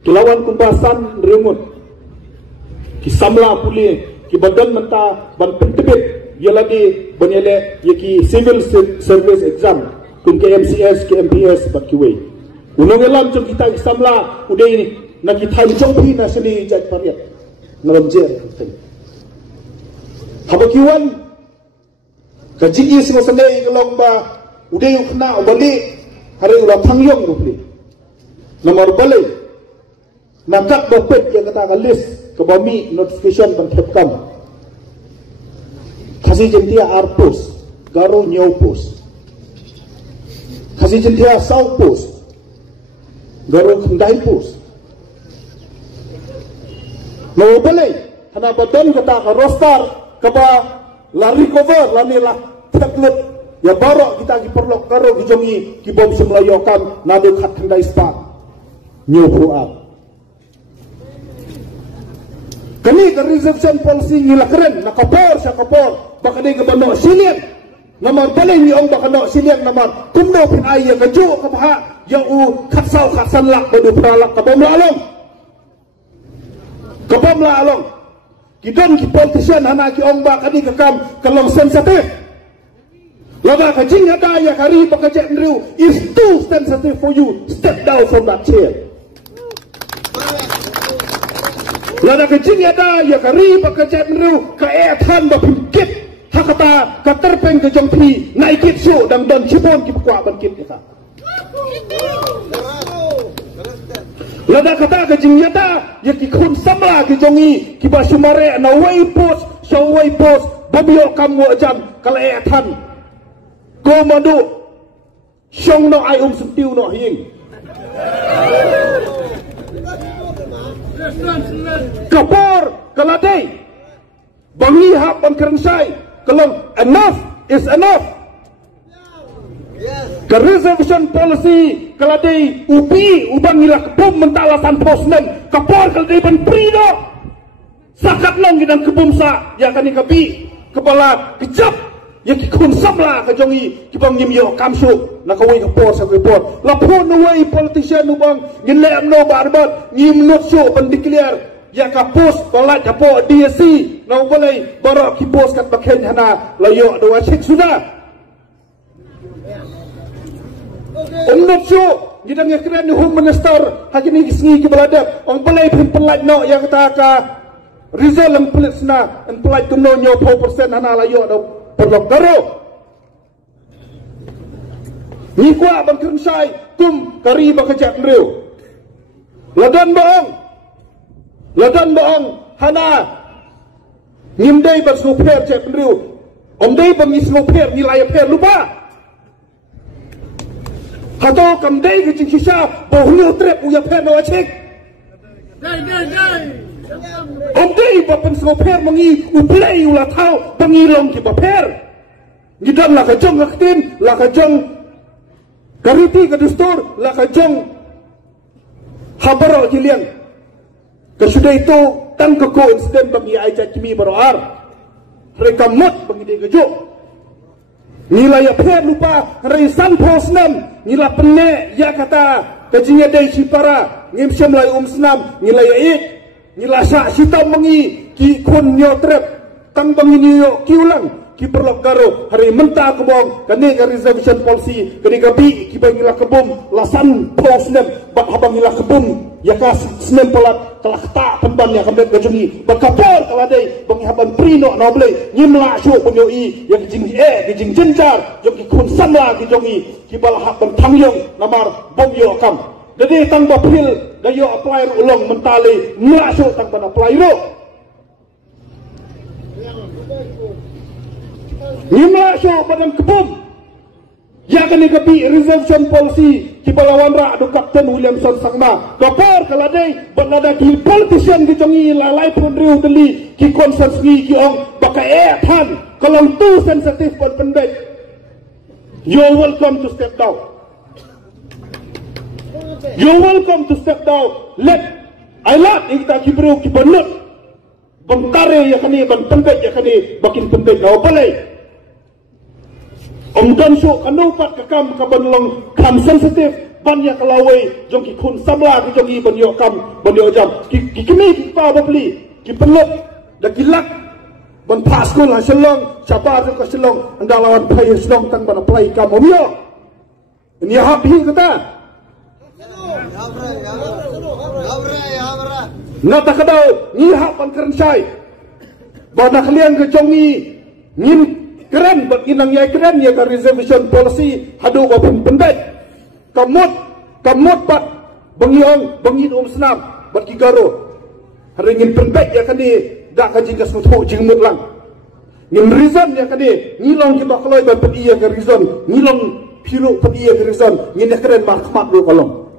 Kilawan kumbasan reungut. Kisamla puli ki badan menta ban pentebit ya lagi banyele ya ki civil service exam kun ke MCS ke MPS bat kiwe. Unang elam jong kita kisamla udai ni na kita jong pi na sini jaj pariat. Nalam jer. Habakiwan kajigi sing sandai kelong ba udai ukna bali hari ulah pangyong rupli. Nomor balik nakak bopet yang kata list kebami notification bangkepkam kasih jentia arpus garu nyopus kasih jentia saupus garu kendaipus mau beli karena badan kata ke roster keba lari cover lanilah teklut ya baru kita diperlok garu dijongi kibom semelayokan nadu kat kendai spa nyopuap. Kani ke reservation policy nila keren nakapor sa kapor baka di kabano silian namar paling yung baka no silian namar kumno pinay ya kaju kabaha yang katsaw katsanlak badu pralak kabam la along kidon ki politician hana ki ong baka di kakam kalong sensitive laba ka jing ada ya kari baka jet nriu is too sensitive for you, step down from that chair. Lada kecing ada ya kari bekerja meru ke etan bapikit hakata katerpeng ke jongpi naikit su dan don cipon ki kuat bangkit kita. Lada kata kecing ada ya ki kun samla ki jongi ki basumare na way post so way post babio kamu jam kala etan ko madu syong no ai sentiu no hing. Kapor kaladai bangi hap ban kerengsai kalau enough is enough. Ke reservation policy kaladai upi ubang ilah kebum mentalasan posnem kapor kaladai ban prido sakat long gidang kebum sa ya kani kabi kepala kejap ya kikun samla kajongi kibang nyimyo kamsu nakawai kapor sa kapor lapon away politician ubang ngilem no barbat ngimnut su pendikliar ya kapos balat kapo DSC na balay barok kipos kat bakhen hana layo do achik sudah umnut su gidang yakran ni home minister hajini gisngi kibaladap ang balay pelat no yang kata ka result ang pelat na ang pelat tumno nyo 4% hana layo do perlok garo ni kwa bang kersai kum kari bakajak mriu ladan baong hana ngimdai bang snoper cek mriu omdai bang snoper nilai per lupa hato kamdai ke cingsisa bohlu trep uya per no achik omdai bang snoper mangi uplay ula thau bangilong ki baper ngidam la kajong ngaktin la kajong kariti ke dustur la kajong habaro jilian kesudah itu tan keko insiden bagi aja kimi baroar mereka mot bagi dia kejuk nilai per lupa reisan posnam nilai penne ya kata kajingnya dari sipara ngimsyam lai senam nilai it nilai sa sita mengi ki kun nyotrep tang bangi niyo kiulang ki perlok garo hari menta kebong kani ka reservation policy kani gabi ki bangila kebum lasan posnem bak habang ila kebum ya ka senem pelat telah tak penban ya kembet gajungi bakapor kaladai bangi haban prino na boleh nyimla syu penyoi yang jing jing jenjar yang ki kun samla ki jongi ki balahak ban tangyong namar bom yo kam jadi tang bapil gayo apply ulong mentali masuk tang ban apply ro Nimla syo badan kebum ya kani kapi reservation policy ki balawan ra do Captain Williamson sangma kapor kaladai banada ki politician ki jongi lalai pun riu deli ki consensus ki ong baka tan kalau tu sensitif pun pendek you're welcome to step down let I like ikta ki bro ki banut bangtare ya kani ban pendek ya kani bakin pendek na balai Om dan so kanupat kakam kabanlong kam sensitif banyak kelawai jong ki kun samla ki jong i banyo kam banyo jam ki kini ki pa bapli ki peluk dak ki lak ban paskul ha selong siapa tu ka selong anda lawan play selong tang ban play kam obio ini happy kata nata kadau ni hak pan kerensai bana kalian ke jong i ngin keren bak inang yai keren ya ka reservation policy hadu wapun pendek kamut bat bangin senam bat kigaro hari ngin pendek ya kani dak ka jingkas mutho jingmut lang ngin reason ya kani ngilong ki bakloi bat iya ka reason ngilong piru pat iya ka reason ngin keren markmat do kolong